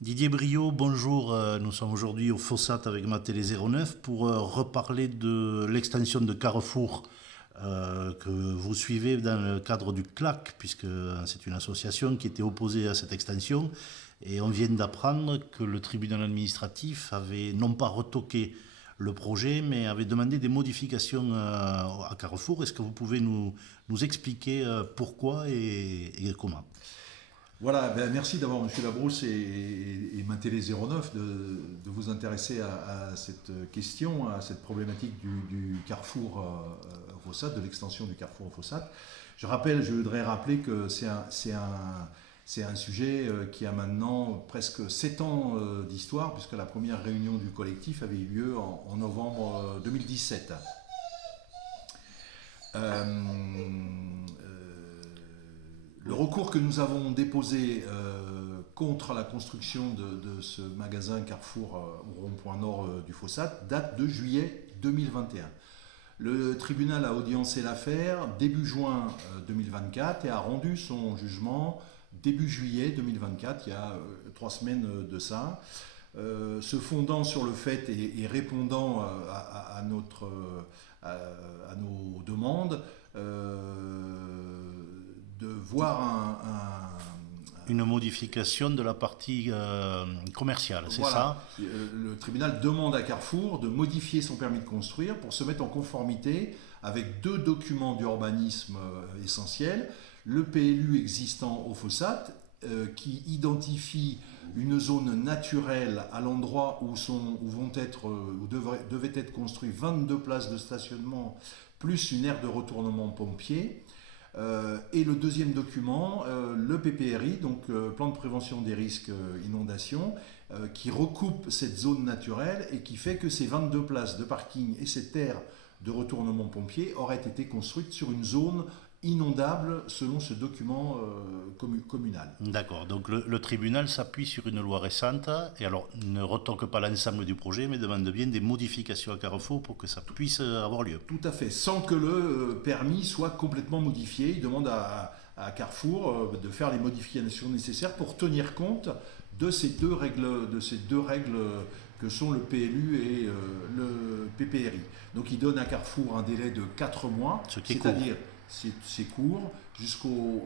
Didier Briot, bonjour. Nous sommes aujourd'hui au Fossat avec ma télé 09 pour reparler de l'extension de Carrefour que vous suivez dans le cadre du CLAC, puisque c'est une association qui était opposée à cette extension. Et on vient d'apprendre que le tribunal administratif avait non pas retoqué le projet, mais avait demandé des modifications à Carrefour. Est-ce que vous pouvez nous expliquer pourquoi et comment? Voilà, merci d'abord Monsieur Labrousse et ma télé 09 de vous intéresser à cette question, à cette problématique du carrefour au Fossat, de l'extension du carrefour au Fossat. Je voudrais rappeler que c'est un sujet qui a maintenant presque 7 ans d'histoire, puisque la première réunion du collectif avait eu lieu en novembre 2017. Le recours que nous avons déposé contre la construction de ce magasin Carrefour au rond-point nord du Fossat date de juillet 2021. Le tribunal a audiencé l'affaire début juin 2024 et a rendu son jugement début juillet 2024, il y a 3 semaines de ça. Se fondant sur le fait et répondant à nos demandes, de voir une modification de la partie commerciale, c'est voilà, ça? le tribunal demande à Carrefour de modifier son permis de construire pour se mettre en conformité avec 2 documents d'urbanisme essentiels. Le PLU existant au Fossat, qui identifie une zone naturelle à l'endroit où devaient être construites 22 places de stationnement plus une aire de retournement pompier. Et le deuxième document, le PPRI, donc plan de prévention des risques inondations, qui recoupe cette zone naturelle et qui fait que ces 22 places de parking et cette aire de retournement pompier auraient été construites sur une zone inondable selon ce document communal. D'accord, donc le tribunal s'appuie sur une loi récente et alors ne retoque pas l'ensemble du projet mais demande bien des modifications à Carrefour pour que ça puisse avoir lieu. Tout à fait, sans que le permis soit complètement modifié. Il demande à Carrefour de faire les modifications nécessaires pour tenir compte de ces deux règles que sont le PLU et le PPRI. Donc il donne à Carrefour un délai de 4 mois, Ce qui est c'est-à-dire c'est court, jusqu'au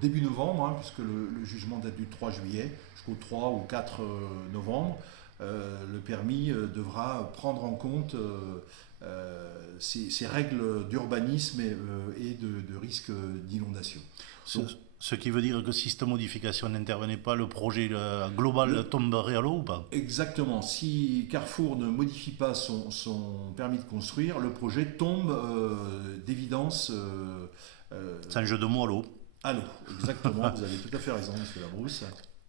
début novembre, puisque le jugement date du 3 juillet, jusqu'au 3 ou 4 novembre. Le permis devra prendre en compte ces règles d'urbanisme et de risque d'inondation. Ce qui veut dire que si cette modification n'intervenait pas, le projet global tomberait à l'eau ou pas? Exactement. Si Carrefour ne modifie pas son permis de construire, le projet tombe d'évidence C'est un jeu de mots à l'eau. à l'eau. Exactement, vous avez tout à fait raison, Monsieur Labrousse.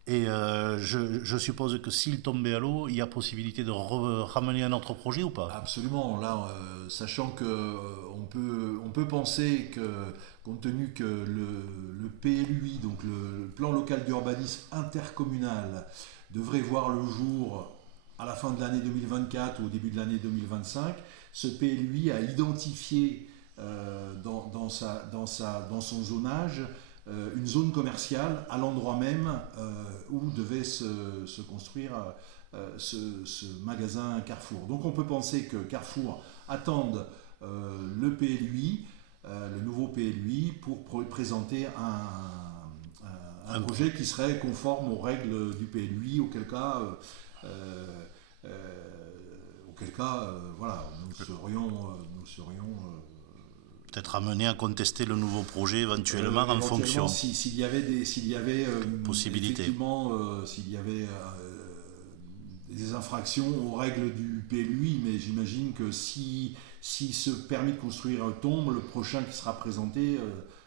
Et je suppose que s'il tombait à l'eau, il y a possibilité de ramener un autre projet ou pas? Absolument. Là, sachant que on peut penser que, compte tenu que le PLUI, donc le plan local d'urbanisme intercommunal, devrait voir le jour à la fin de l'année 2024 ou au début de l'année 2025, ce PLUI a identifié dans son zonage une zone commerciale à l'endroit même où devait se construire ce magasin Carrefour. Donc on peut penser que Carrefour attende le PLUI, le nouveau PLUI, pour présenter un projet qui serait conforme aux règles du PLUI, voilà, nous serions Peut-être amené à contester le nouveau projet éventuellement en fonction. éventuellement, s'il y avait Possibilité. effectivement, s'il y avait des infractions aux règles du PLUI, mais j'imagine que si ce permis de construire tombe, le prochain qui sera présenté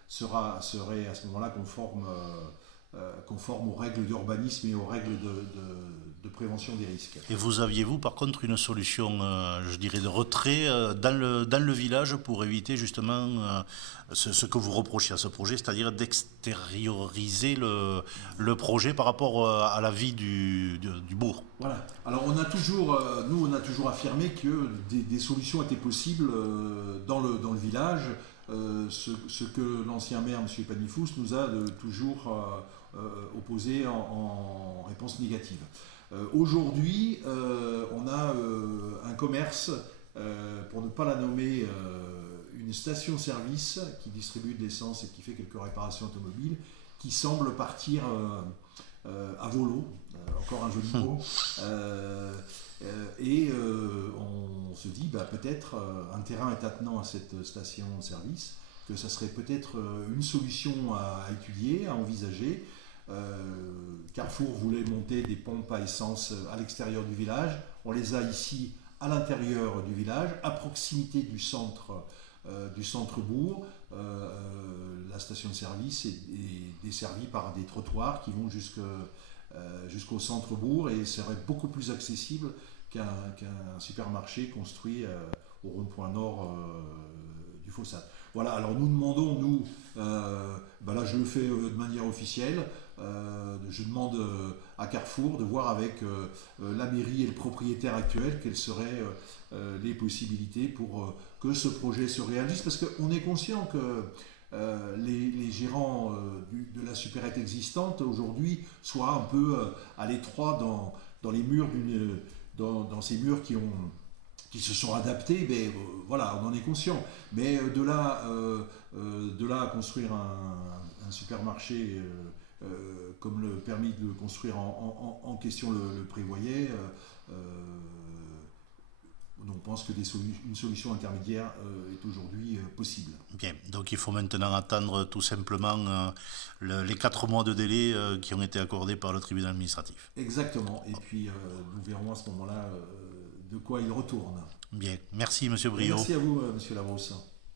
serait à ce moment-là conforme aux règles d'urbanisme et aux règles de prévention des risques. Et vous aviez-vous par contre une solution, je dirais, de retrait dans le village pour éviter justement ce que vous reprochez à ce projet, c'est-à-dire d'extérioriser le projet par rapport à la vie du bourg? Voilà. Alors on a toujours affirmé que des solutions étaient possibles dans le village. Ce que l'ancien maire, M. Panifous, nous a toujours opposé en réponse négative. Aujourd'hui, on a un commerce, pour ne pas la nommer, une station-service qui distribue de l'essence et qui fait quelques réparations automobiles, qui semble partir à volo, encore un jeu de mots. On se dit peut-être un terrain est attenant à cette station-service, que ça serait peut-être une solution à étudier, à envisager. Carrefour voulait monter des pompes à essence à l'extérieur du village. On les a ici à l'intérieur du village, à proximité du centre-bourg. La station de service est desservie par des trottoirs qui vont jusqu'au centre-bourg et serait beaucoup plus accessible qu'un supermarché construit au rond-point nord du Fossat. Voilà, alors nous demandons, là je le fais de manière officielle, je demande à Carrefour de voir avec la mairie et le propriétaire actuel quelles seraient les possibilités pour que ce projet se réalise, parce qu'on est conscient que les gérants de la supérette existante aujourd'hui soient un peu à l'étroit dans les murs dans ces murs qui se sont adaptés, mais voilà, on en est conscient. Mais de là à construire un supermarché comme le permis de le construire en question le prévoyait, on pense que une solution intermédiaire est aujourd'hui possible. Bien, donc il faut maintenant attendre tout simplement les 4 mois de délai qui ont été accordés par le tribunal administratif. Exactement, et puis nous verrons à ce moment-là de quoi il retourne. Bien, merci Monsieur Briot. Merci à vous, Monsieur Labrousse.